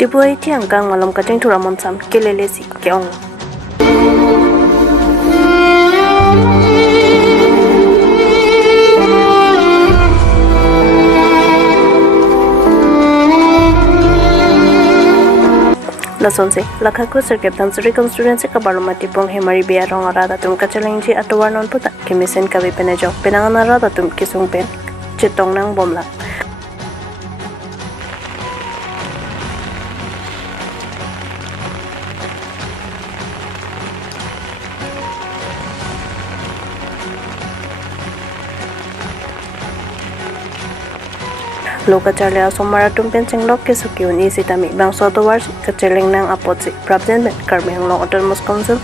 Dibuai tiang kang malam kacang turamon sam kelele si keong. Lasonse lakha ko circuit dan reconstruction ka balumati pong hemari biya rong arada tum kachalengji atwar non puta kimisen kabi penejo penangan arada tum kisung pen chitong nang bomla Loka charle asomara tumpen chenglok ke sukiun isi tami bang soto wars kecheleng nang apotsi prabjen ben karbi hanglong autonomous council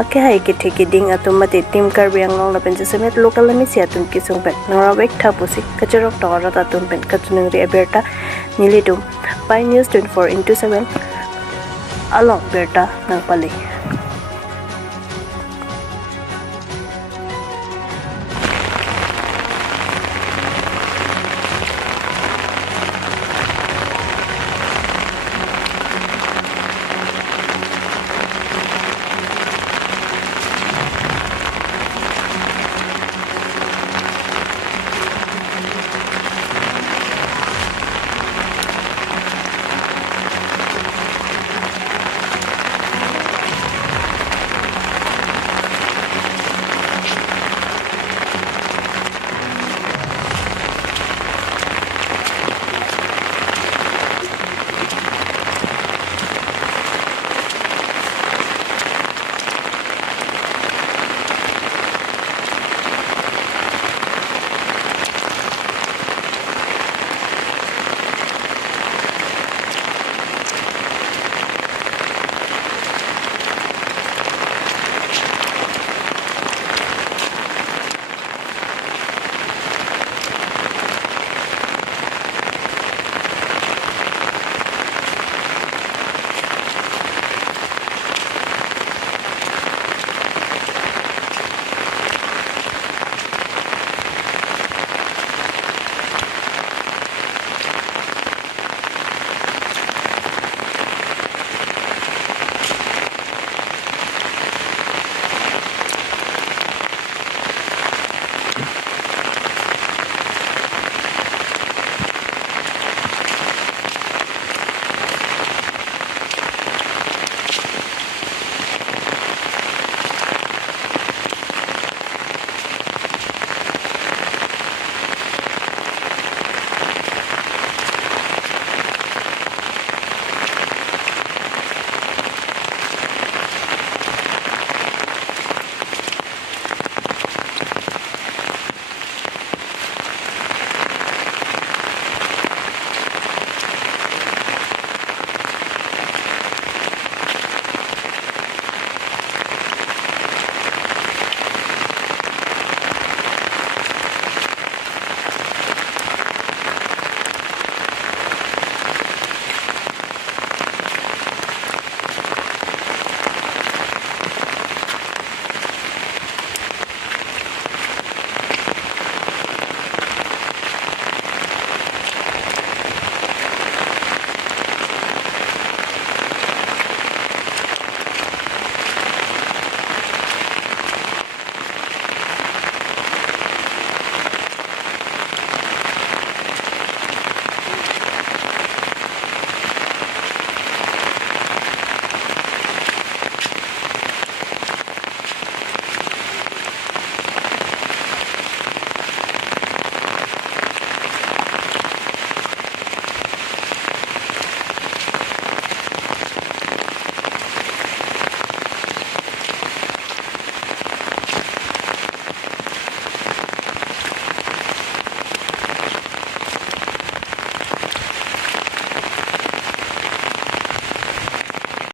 ake hai ki theki ding atumati tim karbi hanglong la penje semet local lemisi atum kisung ben norawek thapusi kecherok tawara atum ben kachunung ri aberta nilitum pai news 24/7 along berta nang pali